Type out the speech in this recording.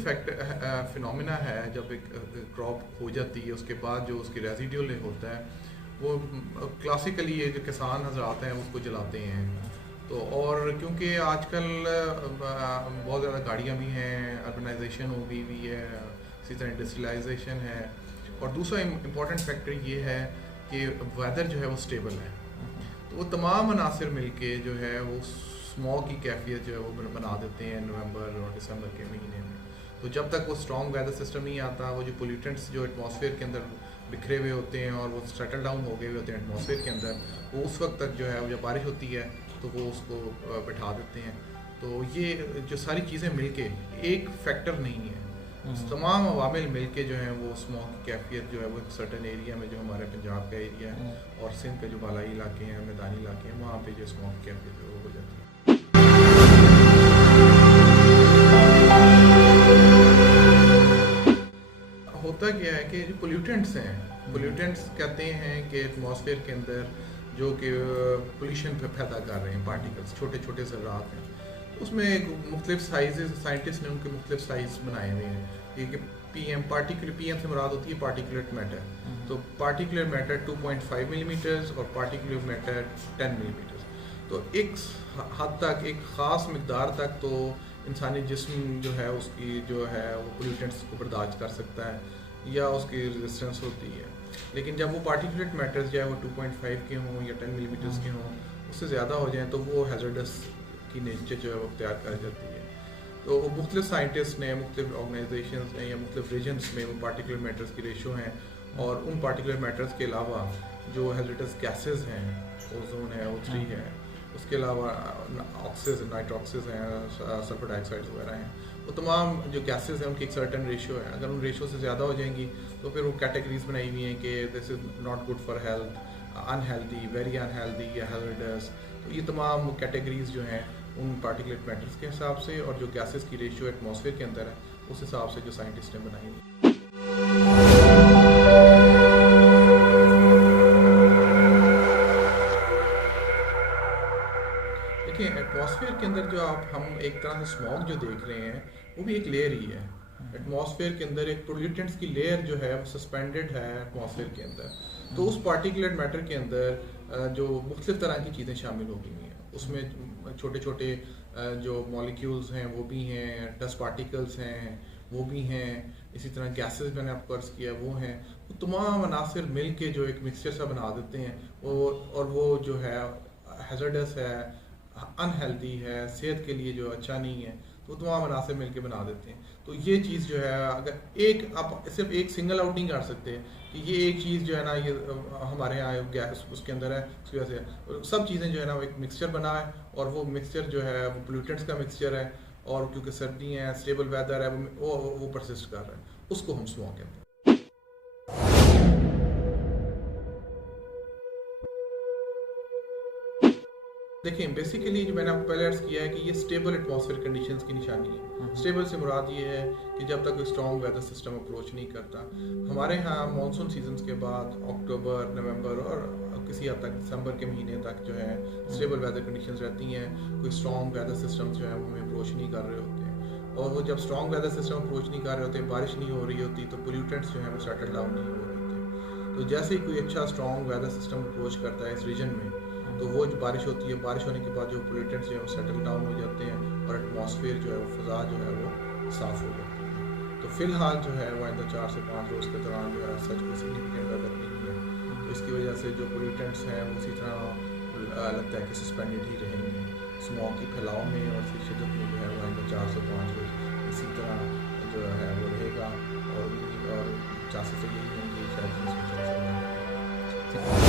Factor phenomena है। जब एक क्रॉप हो जाती है उसके बाद जो उसकी रेजिडुअल होता है वो क्लासिकली ये जो किसान हजरात हैं उसको जलाते हैं। तो और क्योंकि आजकल बहुत ज़्यादा गाड़ियाँ भी हैं, अर्बनाइजेशन हो गई हुई है, इसी तरह इंडस्ट्रियलाइजेशन है, और दूसरा इम्पॉर्टेंट फैक्टर ये है कि वेदर जो है वो स्टेबल है। तो वो तमाम अनासर मिलके जो है वो स्मॉग की कैफियत जो है वो बना देते हैं नवंबर और दिसंबर के महीने में। तो जब तक वो स्ट्रॉन्ग वेदर सिस्टम नहीं आता, वो जो पोल्यूटेंट्स जो एटमॉस्फेयर के अंदर बिखरे हुए होते हैं और वो सेटल डाउन हो गए हुए होते हैं एटमॉस्फेयर के अंदर, वो उस वक्त तक जो है वो जब बारिश होती है तो वो उसको बिठा देते हैं। तो ये जो सारी चीज़ें मिलके एक फैक्टर नहीं है, तमाम अवामिल मिलके जो है वो स्मॉग की कैफियत जो है वो एक सर्टन एरिया में, जो हमारे पंजाब का एरिया है और सिंध के जो बालाई इलाके हैं, मैदानी इलाके हैं, वहाँ पे जो स्मॉग की कैफियत जो हो जाती है। होता क्या है कि जो पोल्यूटेंट्स हैं, पोल्यूटेंट्स कहते हैं कि एटमॉस्फेयर के अंदर जो कि पोल्यूशन पैदा कर रहे हैं पार्टिकल्स, छोटे छोटे ज़र्रात हैं, उसमें एक मुख्तलिफ साइज़ साइंटिस्ट ने उनके मुख्तलिफ साइज़ बनाए हुए हैं कि पीएम से मुराद होती है पार्टिकुलेट मैटर। तो पार्टिकुलेट मैटर 2.5 मिलीमीटर्स और पार्टिकुलेट मैटर 10 मिलीमीटर्स। तो एक हद तक, एक ख़ास मकदार तक तो इंसानी जिस्म जो है उसकी जो है वो पोल्यूटेंट्स को बर्दाश्त कर सकता है या उसकी रेजिस्टेंस होती है। लेकिन जब वो पार्टिकुलेट मैटर्स जो है वो 2.5 के हों या 10 मिलीमीटर्स के हों, उससे ज़्यादा हो जाएँ तो वो हैज़र्डस की नेचर जो है वो अख्तियार कर जाती है। तो वो मुख्तलिफ साइंटिस्ट ने, मुख्तलिफ ऑर्गेनाइजेशंस ने या मुख्तलिफ रीजन्स में वो पार्टिकुलर मैटर्स की रेशो हैं, और उन पार्टिकुलर मैटर्स के अलावा जो हैज़र्डस गैसेस हैं, ओजोन है, O3 है, उसके अलावा ऑक्सीज, नाइट्रोक्सीज हैं, सल्फर डाइऑक्साइड वगैरह हैं, वो तमाम जो गैसेस हैं उनकी एक सर्टन रेशियो है। अगर उन रेशियो से ज़्यादा हो जाएंगी तो फिर वो कैटेगरीज बनाई हुई हैं कि this is not good for health, unhealthy, very unhealthy या हैज़र्डस। तो ये तमाम कैटेगरीज जो हैं उन पार्टिकुलेट मैटर्स के हिसाब से और जो गैसेस की रेशियो एटमॉस्फेयर के अंदर है उस हिसाब से जो साइंटिस्ट ने बनाई हुई। देखिए, एटमॉस्फेयर के अंदर जो हम एक तरह से स्मॉग जो देख रहे हैं वो भी एक लेयर ही है। एटमॉस्फेयर के अंदर एक पोल्यूटेंट्स की लेयर जो है वो सस्पेंडेड है एटमॉस्फेयर के अंदर। तो उस पार्टिकुलेट मैटर के अंदर जो मुख्तलिफ तरह की चीज़ें शामिल हो गई हैं, उसमें छोटे छोटे जो मॉलिक्यूल्स हैं वो भी हैं, डस्ट पार्टिकल्स हैं वो भी हैं, इसी तरह गैसेस मैंने आपको अर्ज किया वो हैं। वो तमाम अनासर मिल के जो एक मिक्सचर सा बना देते हैं वो, और वो जो है हैज़र्डस है, अनहेल्दी है, सेहत के लिए जो अच्छा नहीं है, तो तमाम अनासर मिलके बना देते हैं। तो ये चीज़ जो है, अगर एक आप सिर्फ एक सिंगल आउट नहीं कर सकते कि ये एक चीज़ जो है ना ये हमारे यहाँ गैस उसके अंदर है, उसकी वजह से सब चीज़ें जो है ना वो एक मिक्सचर बना है, और वो मिक्सचर जो है वो पोल्यूटेंट्स का मिक्सचर है, और क्योंकि सर्दी है, स्टेबल वेदर है, वो परसिस्ट कर रहा है, उसको हम स्मॉग कहते हैं। देखिए, बेसिकली जो मैंने आपको पहले अर्ज किया है कि ये स्टेबल एटमॉस्फेयर कंडीशंस की निशानी है। स्टेबल से मुराद ये है कि जब तक कोई स्ट्रॉन्ग वेदर सिस्टम अप्रोच नहीं करता। हमारे यहाँ मानसून सीजन्स के बाद अक्टूबर, नवंबर और किसी हद तक दिसंबर के महीने तक जो है स्टेबल वेदर कंडीशंस रहती हैं। कोई स्ट्रॉन्ग वेदर सिस्टम जो है वो हमें अप्रोच नहीं कर रहे होते हैं, और वो जब स्ट्रॉन्ग वेदर सिस्टम अप्रोच नहीं कर रहे होते, बारिश नहीं हो रही होती, तो पोल्यूटेंट्स जो है वो सेटल डाउन नहीं हो रहे होते। तो जैसे ही कोई अच्छा स्ट्रॉन्ग वेदर सिस्टम अप्रोच करता है इस रीजन में, तो वो जो बारिश होती है, बारिश होने के बाद जो पोल्यूटेंट्स जो है वो सेटल डाउन हो जाते हैं, और एटमॉस्फेयर जो है वो फ़ज़ा जो है वो साफ़ हो जाती है। तो फ़िलहाल जो है वो आइंदा 4 से 5 रोज़ के दौरान जो है सच में सिग्निफिकेंट वेदर नहीं है। तो इसकी वजह से जो पोल्यूटेंट्स हैं वो उसी तरह लगता है कि सस्पेंडेड ही रहेंगे स्मॉग की फैलाव में, और इसकी शिद्दत में जो है वो आइंदा 4 से 5 रोज़ इसी तरह जो है वो रहेगा, और चांसेस तो यही हैं कि शायद इसमें चल सकता है।